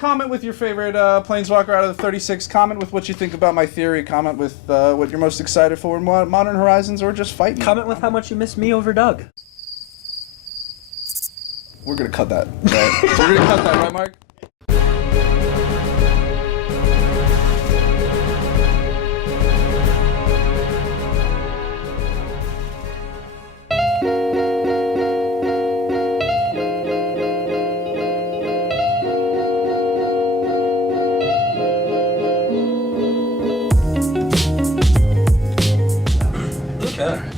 Comment with your favorite Planeswalker out of the 36. Comment with what you think about my theory. Comment with what you're most excited for in Modern Horizons, or just fight me. Comment with how much you miss me over Doug. We're gonna cut that. Right? We're gonna cut that, right, Mark?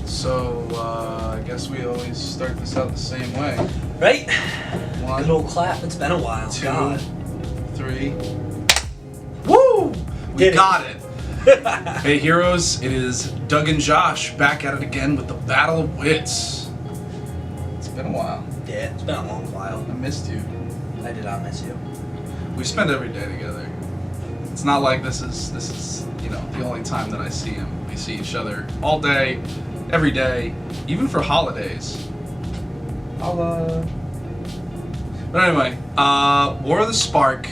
So, I guess we always start this out the same way. Right? One, good old clap. It's been a while. 2, God. 3. Woo! We got it. Hey, heroes, it is Doug and Josh back at it again with the Battle of Wits. It's been a while. Yeah, it's been a long while. I missed you. I did not miss you. We spend every day together. It's not like this is the only time that I see him. We see each other all day, every day, even for holidays. But anyway, War of the Spark.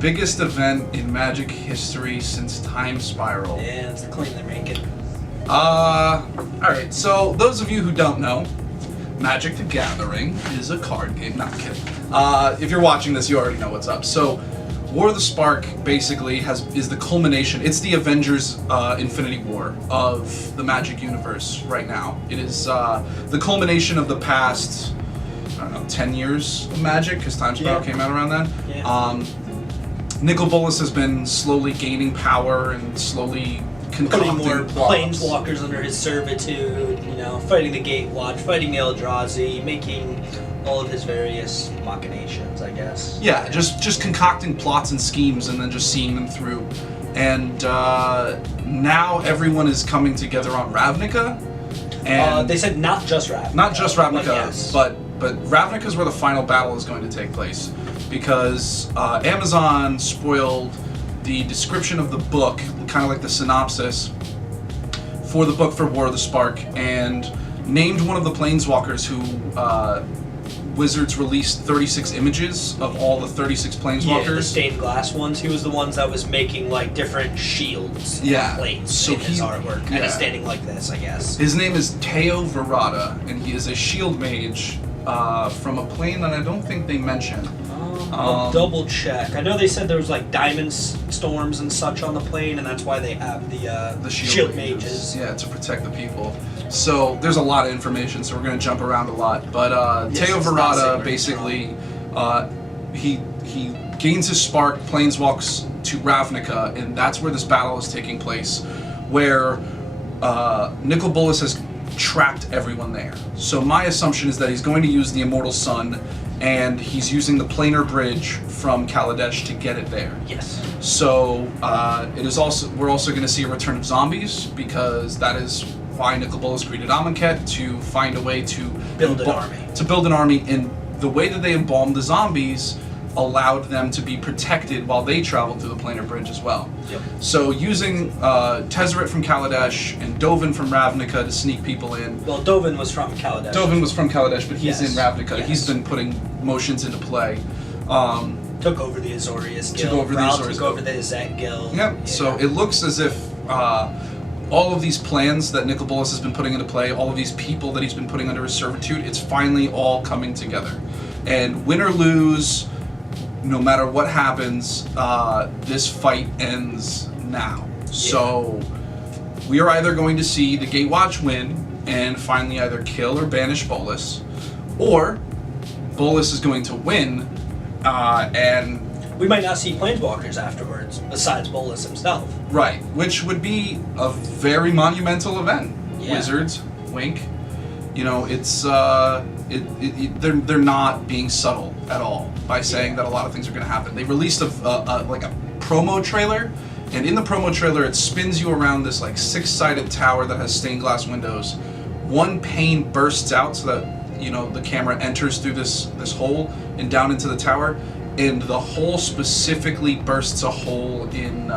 Biggest event in Magic history since Time Spiral. Yeah, that's the claim they're making. Alright, so those of you who don't know, Magic the Gathering is a card game. Not kidding. If you're watching this, you already know what's up. So, War of the Spark basically is the culmination. It's the Avengers Infinity War of the Magic universe right now. It is the culmination of the past, 10 years of Magic, because Time Spiral came out around then. Yeah. Nicol Bolas has been slowly gaining power and slowly concocting putting more plots. planeswalkers under his servitude, fighting the Gatewatch, fighting the Eldrazi, making all of his various machinations, I guess. Yeah, just concocting plots and schemes and then just seeing them through. And now everyone is coming together on Ravnica. And they said not just Ravnica. Not just Ravnica, yes. but Ravnica is where the final battle is going to take place. Because Amazon spoiled the description of the book, kind of like the synopsis, for the book for War of the Spark, and named one of the planeswalkers who Wizards released 36 images of all the 36 planeswalkers. Yeah, the stained glass ones. He was the ones that was making different shields and plates in his artwork. And he's standing like this, I guess. His name is Teo Verada, and he is a shield mage from a plane that I don't think they mentioned. I'll double check. I know they said there was diamond storms and such on the plane, and that's why they have the shield mages. Yeah, to protect the people. So there's a lot of information, so we're going to jump around a lot. But Teo Verada basically, he gains his spark, planeswalks to Ravnica, and that's where this battle is taking place, where Nicol Bolas has trapped everyone there. So my assumption is that he's going to use the Immortal Sun, and he's using the planar bridge from Kaladesh to get it there. Yes. So we're also going to see a return of zombies, because that is why Nicol Bolas created Amonkhet, to find a way to build an army. To build an army, and the way that they embalmed the zombies allowed them to be protected while they traveled through the planar bridge as well. Yep. So using Tezzeret from Kaladesh and Dovin from Ravnica to sneak people in. Well, Dovin was from Kaladesh. Dovin was from Kaladesh, but he's in Ravnica. Yes. He's been putting motions into play. Took over the Azorius Guild. Took over the Izet Guild. Yep. Yeah. So it looks as if all of these plans that Nicol Bolas has been putting into play, all of these people that he's been putting under his servitude, it's finally all coming together. And win or lose, no matter what happens, this fight ends now. Yeah. So we are either going to see the Gatewatch win and finally either kill or banish Bolas, or Bolas is going to win and we might not see planeswalkers afterwards, besides Bolas himself. Right, which would be a very monumental event. Yeah. Wizards, wink. It's they're not being subtle at all by saying that a lot of things are going to happen. They released a promo trailer, and in the promo trailer it spins you around this 6-sided tower that has stained glass windows. One pane bursts out so that the camera enters through this hole and down into the tower, and the hole specifically bursts a hole in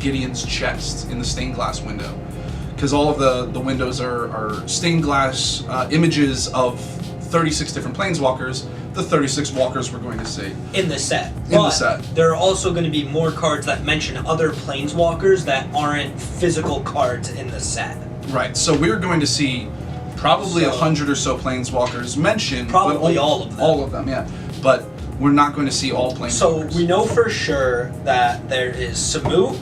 Gideon's chest in the stained glass window. Because all of the windows are stained glass images of 36 different planeswalkers, the 36 walkers we're going to see. In the set. In the set. There are also going to be more cards that mention other planeswalkers that aren't physical cards in the set. Right, so we're going to see probably 100 or so planeswalkers mentioned. Probably but all of them. All of them, yeah. But we're not going to see all planeswalkers. So we know for sure that there is Samut,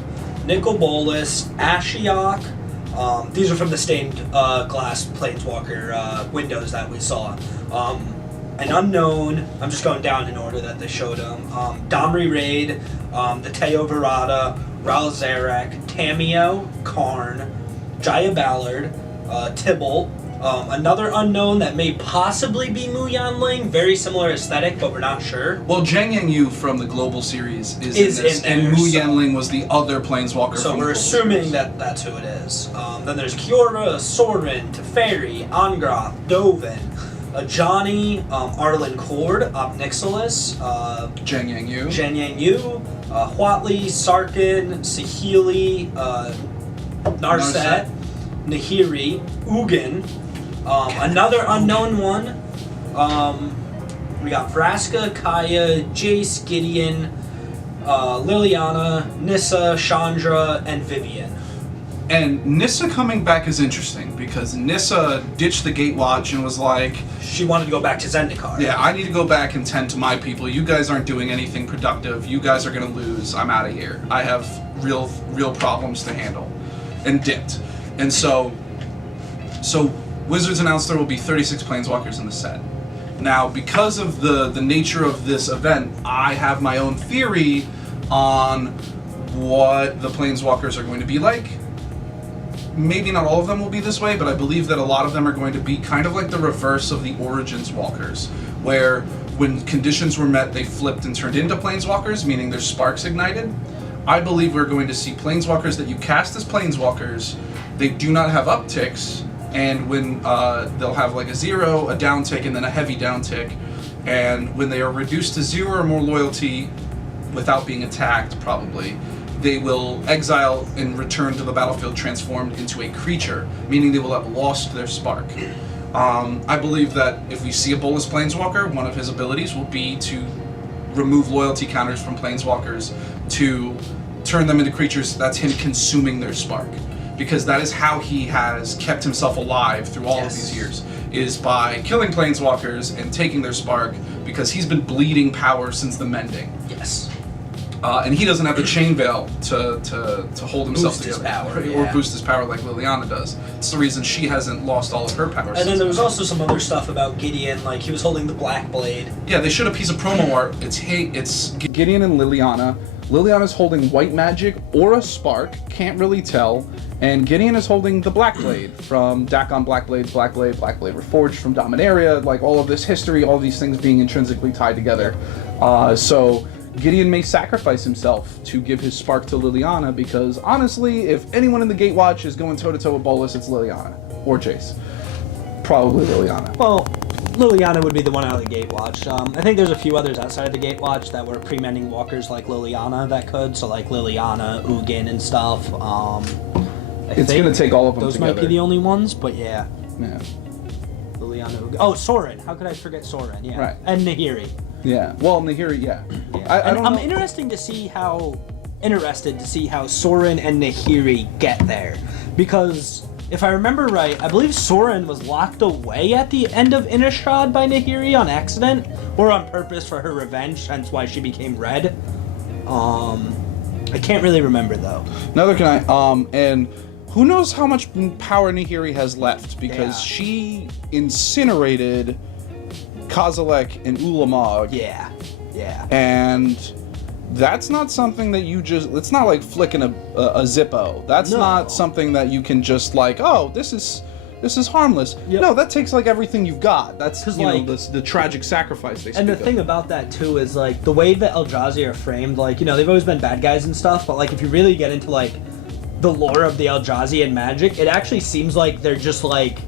Nicol Bolas, Ashiok. These are from the stained glass planeswalker windows that we saw. An unknown, I'm just going down in order that they showed them. Domri Raid, the Teo Virata, Ral Zarek, Tameo, Karn, Jaya Ballard, Tibble, another unknown that may possibly be Mu Yanling, very similar aesthetic, but we're not sure. Well, Zhang Yang from the Global Series is in this, in there, and Mu Yanling was the other planeswalker so from we're the assuming series. that that's who it is. Then there's Kiora, Sorin, Teferi, Angrath, Dovin, Ajani, Arlen Cord, Obnixilis, Zhang Yang. Zhen Yang Yu, Huatli, Sarkin, Sahili, Narset, Nahiri, Ugin, another unknown one. We got Vraska, Kaya, Jace, Gideon, Liliana, Nissa, Chandra, and Vivian. And Nissa coming back is interesting because Nissa ditched the Gatewatch and was like, She wanted to go back to Zendikar. yeah, I need to go back and tend to my people. You guys aren't doing anything productive. You guys are going to lose. I'm out of here. I have real problems to handle. And dipped. And so Wizards announced there will be 36 Planeswalkers in the set. Now, because of the nature of this event, I have my own theory on what the Planeswalkers are going to be like. Maybe not all of them will be this way, but I believe that a lot of them are going to be kind of like the reverse of the Origins Walkers, where when conditions were met, they flipped and turned into Planeswalkers, meaning their sparks ignited. I believe we're going to see Planeswalkers that you cast as Planeswalkers. They do not have upticks, and when they'll have like a 0, a downtick, and then a heavy downtick. And when they are reduced to 0 or more loyalty, without being attacked, probably, they will exile and return to the battlefield transformed into a creature, meaning they will have lost their spark. I believe that if we see a Bolas Planeswalker, one of his abilities will be to remove loyalty counters from Planeswalkers to turn them into creatures. That's him consuming their spark. Because that is how he has kept himself alive through all of these years, is by killing Planeswalkers and taking their spark, because he's been bleeding power since the Mending. Yes. And he doesn't have the chain veil to hold himself Boost his together, power, or yeah. boost his power like Liliana does. It's the reason she hasn't lost all of her power. And then there was also some other stuff about Gideon, like he was holding the Black Blade. Yeah, they showed a piece of promo art. It's Gideon and Liliana. Liliana's holding white magic or a spark, can't really tell. And Gideon is holding the Black Blade from Dakon Black Blade Reforged from Dominaria, like all of this history, all of these things being intrinsically tied together. So Gideon may sacrifice himself to give his spark to Liliana, because honestly, if anyone in the Gatewatch is going toe-to-toe with Bolas, it's Liliana. Or Jace. Probably Liliana. Well, Liliana would be the one out of the Gatewatch. I think there's a few others outside of the Gatewatch that were pre-mending walkers like Liliana that could, so like Liliana, Ugin, and stuff. It's going to take all of them those together. Those might be the only ones, but yeah. Yeah. Liliana, Ugin. Oh, Sorin. How could I forget Sorin? Yeah. Right. And Nahiri. Yeah. Well, Nahiri, yeah. I don't I'm know. interested to see how Sorin and Nahiri get there, because if I remember right, I believe Sorin was locked away at the end of Innistrad by Nahiri on accident, or on purpose for her revenge, hence why she became red. I can't really remember though. Neither can I. And who knows how much power Nahiri has left, because she incinerated Kozilek and Ulamog. Yeah. And that's not something that you just, it's not like flicking a Zippo. That's not something that you can just like, oh, this is harmless. Yep. No, that takes like everything you've got. That's, you like, know, the tragic sacrifice they speak And the of. thing about that too is like the way that Eldrazi are framed, like, you know, they've always been bad guys and stuff, but like if you really get into like the lore of the Eldrazi and Magic, it actually seems like they're just like,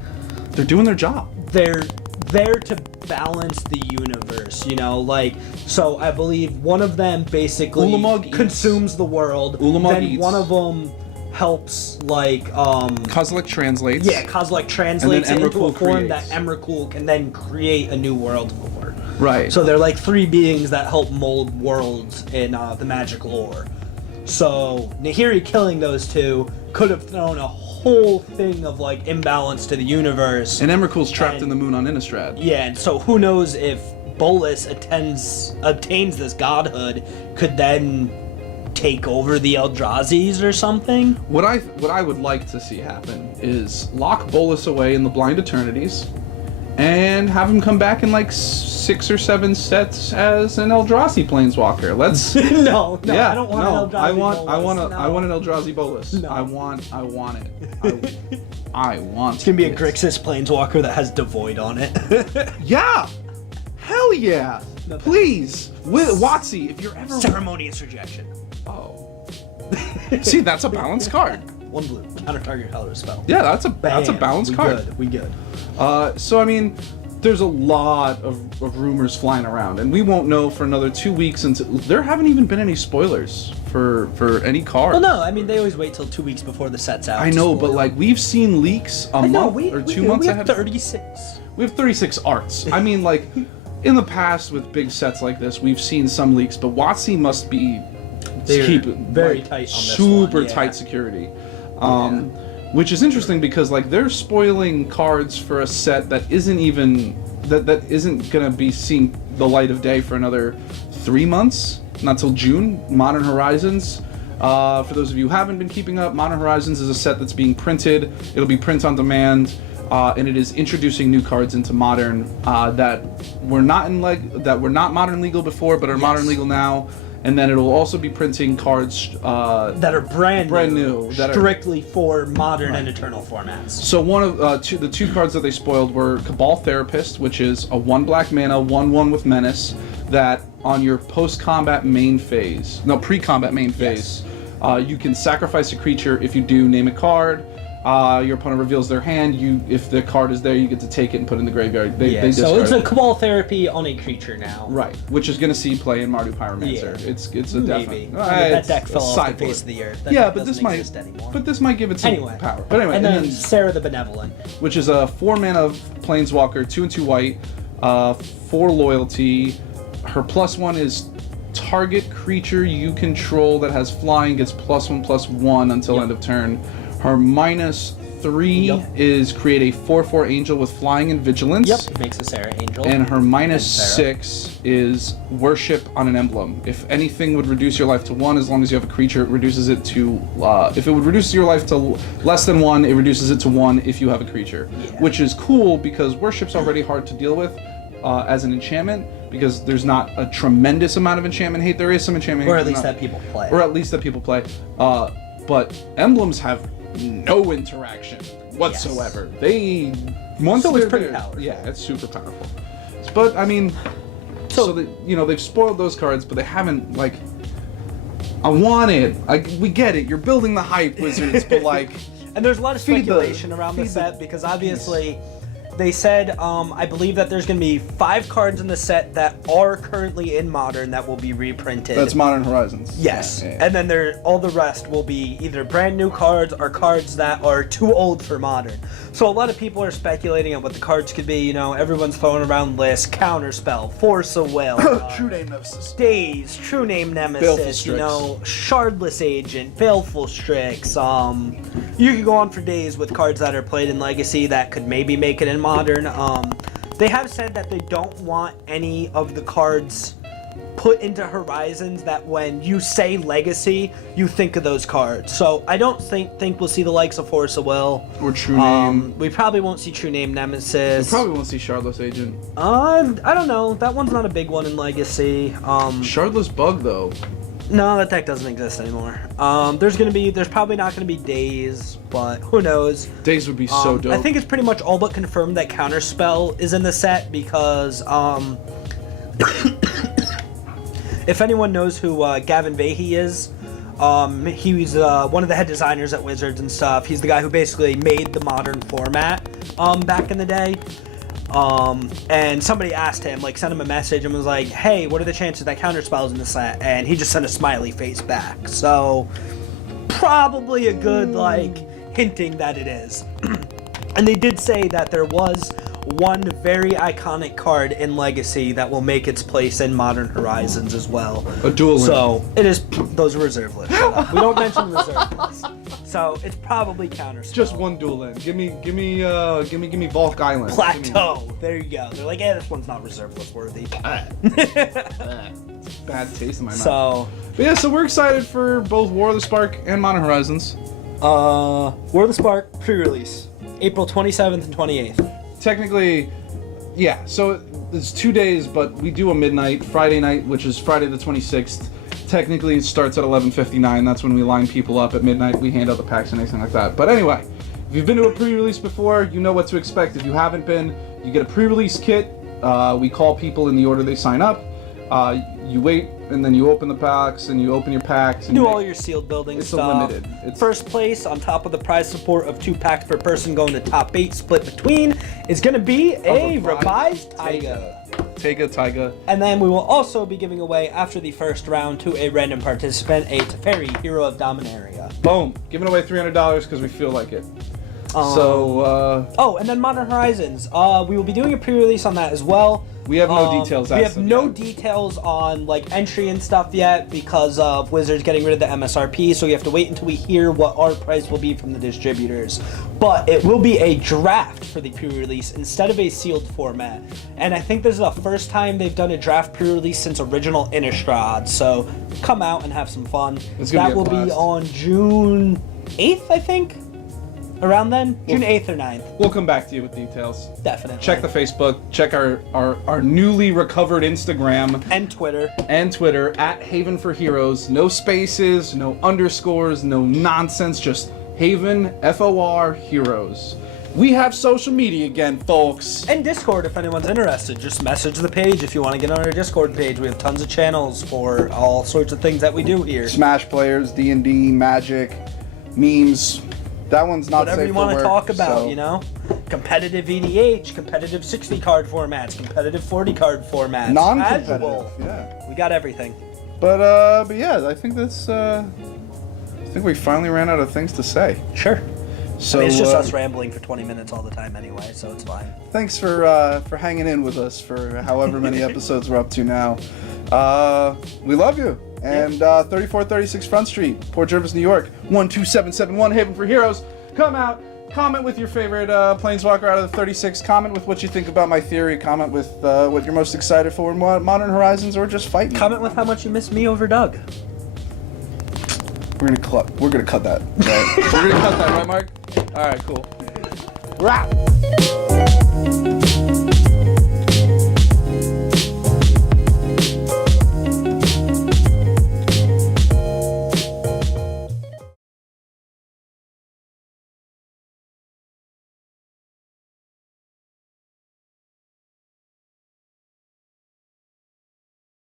they're doing their job. they're there to balance the universe, you know, like, so I believe one of them basically Ulamog consumes the world, Ulamog then eats. one of them helps, like, Kozilek translates. yeah, Kozilek translates it into a Emrakul form that creates. Emrakul can then create a new world for. Right. So they're like three beings that help mold worlds in the magic lore. So Nahiri killing those two could have thrown a whole thing of like imbalance to the universe. And Emrakul's trapped And- in the moon on Innistrad. Yeah, and so who knows if Bolus obtains this godhood, could then take over the Eldrazi's or something? What I would like to see happen is lock Bolus away in the Blind Eternities, and have him come back in like 6 or 7 sets as an Eldrazi planeswalker. Let's. No, Yeah, I don't want no, an Eldrazi I want Bolus, I want an Eldrazi Bolus. No. I want it. I want. It's gonna be a it. Grixis planeswalker that has Devoid on it. Yeah. Hell yeah. No, Please, Watsy, if you're ever. Ceremonious rejection. Oh. See, that's a balanced card. 1 blue, counter target color spell. Yeah, that's a Bam, balanced we card. Good, we good. So I mean, there's a lot of rumors flying around, and we won't know for another 2 weeks until there haven't even been any spoilers for any card. Well, no, I mean they always wait till 2 weeks before the set's out. I to know, spoil. but like we've seen leaks a I know, month or 2 do. months we have ahead. 36. We have 36 arts. I mean, like in the past with big sets like this, we've seen some leaks, but WotC must be They're very like, tight on this super one, yeah. tight security. Which is interesting because like they're spoiling cards for a set that isn't even that isn't gonna be seeing the light of day for another 3 months, not till June. Modern Horizons. For those of you who haven't been keeping up, Modern Horizons is a set that's being printed. It'll be print on demand, and it is introducing new cards into Modern that were not Modern legal before, but are Modern legal now. And then it'll also be printing cards That are brand new, that are- strictly for modern and eternal formats. So one of the two cards that they spoiled were Cabal Therapist, which is a 1 black mana 1/1 with Menace that on your pre-combat main phase, you can sacrifice a creature. If you do, name a card. Your opponent reveals their hand. If the card is there, you get to take it and put it in the graveyard. They So discard it's a it. Cabal therapy on a creature now. Right, which is going to see play in Mardu Pyromancer. Yeah. It's a Maybe. definite. That deck it's fell a off side the face board. of the earth. That Yeah, deck but this doesn't might. exist anymore. But this might give it some Anyway. power. But anyway, and then Sarah the Benevolent. which is a 4 mana planeswalker, 2 and 2 white, 4 loyalty. Her +1 is target creature you control that has flying gets +1/+1 until Yep. end of turn. Her -3 Yep. is create a 4/4 angel with flying and vigilance. Yep, makes a Sarah Angel. And her Sarah. -6 is worship on an emblem. If anything would reduce your life to 1, as long as you have a creature, it reduces it to. If it would reduce your life to less than 1, it reduces it to 1 if you have a creature. Yeah. Which is cool because worship's already hard to deal with as an enchantment because there's not a tremendous amount of enchantment hate. There is some enchantment hate. or at but least not- that people play. Or at least that people play. But emblems have no interaction whatsoever. They once So it's they're pretty there- powerful. Yeah, it's super powerful. But I mean, so that they've spoiled those cards, but they haven't like. I want it. We get it. You're building the hype, Wizards, but like. And there's a lot of Feed the- speculation around the feed the set because obviously they said, I believe that there's going to be 5 cards in the set that are currently in Modern that will be reprinted. That's Modern Horizons. Yes, Yeah, yeah. and then all the rest will be either brand new cards or cards that are too old for Modern. So a lot of people are speculating on what the cards could be. You know, everyone's throwing around lists: Counterspell, Force of Will, True name Nemesis. Daze, True Name Baleful Nemesis, Strix. you know, Shardless Agent, Baleful Strix. You could go on for days with cards that are played in Legacy that could maybe make it in Modern. They have said that they don't want any of the cards put into Horizons that when you say Legacy, you think of those cards. So I don't think we'll see the likes of Force of Will. Or True Name. We probably won't see True Name We Nemesis. probably won't see Shardless Agent. I don't know. That one's not a big one in Legacy. Shardless Bug though. No, that deck doesn't exist anymore. There's probably not gonna be Days, but who knows? Days would be so dope. I think it's pretty much all but confirmed that Counterspell is in the set because if anyone knows who Gavin Vahey is, he was one of the head designers at Wizards and stuff. He's the guy who basically made the Modern format back in the day. And somebody asked him, like, sent him a message and was like, hey, what are the chances that counterspell's in the set? And he just sent a smiley face back. So, probably a good, like, hinting that it is. And they did say that there was one very iconic card in Legacy that will make its place in Modern Horizons as well. A dual link. So, it is, those are reserve lists. We don't mention reserve lists. So, it's probably counterspell. Just one dual land. Give me Volk Island. Plateau. There you go. They're like, this one's not reserve list worthy. Bad taste in my mouth. So, but yeah, so we're excited for both War of the Spark and Modern Horizons. War of the Spark pre-release, April 27th and 28th. Technically, yeah. So it's 2 days, but we do a midnight Friday night, which is Friday the 26th. Technically, it starts at 11:59. That's when we line people up at midnight. We hand out the packs and anything like that. But anyway, if you've been to a pre-release before, you know what to expect. If you haven't been, you get a pre-release kit. We call people in the order they sign up. You wait, and then you open the packs, and you open your packs. And do all your sealed building it's stuff. It's limited. First place, on top of the prize support of 2 packs per person going to top 8 split between, is going to be a revised Taiga. Taiga. And then we will also be giving away, after the first round, to a random participant, a Teferi, Hero of Dominaria. Boom. Giving away $300 because we feel like it. Oh, and then Modern Horizons. We will be doing a pre-release on that as well. We have no details. We have no details on like entry and stuff yet because of Wizards getting rid of the MSRP. So we have to wait until we hear what our price will be from the distributors. But it will be a draft for the pre-release instead of a sealed format. And I think this is the first time they've done a draft pre-release since original Innistrad. So come out and have some fun. That will be on June 8th, I think. Around then? June 8th or 9th. We'll come back to you with details. Definitely. Check the Facebook. Check our newly recovered Instagram. And Twitter. At Haven for Heroes. No spaces, no underscores, no nonsense. Just Haven, FOR, Heroes. We have social media again, folks. And Discord, if anyone's interested. Just message the page if you want to get on our Discord page. We have tons of channels for all sorts of things that we do here. Smash players, D&D, Magic, memes. That one's not whatever safe you want for to work, talk about, so. you know? Competitive EDH, competitive 60 card formats, competitive 40 card formats, non-competitive, casual. yeah. We got everything. But yeah, I think that's I think we finally ran out of things to say. Sure. So I mean, it's just us rambling for 20 minutes all the time anyway, so it's fine. Thanks for hanging in with us for however many episodes we're up to now. We love you. And 3436 Front Street, Port Jervis, New York, 12771, Haven for Heroes. Come out, comment with your favorite Planeswalker out of the 36. Comment with what you think about my theory. Comment with what you're most excited for in Modern Horizons, or just fight me. Comment with how much you miss me over Doug. We're gonna cut that. Right? We're gonna cut that, right, Mark? All right, cool. Wrap.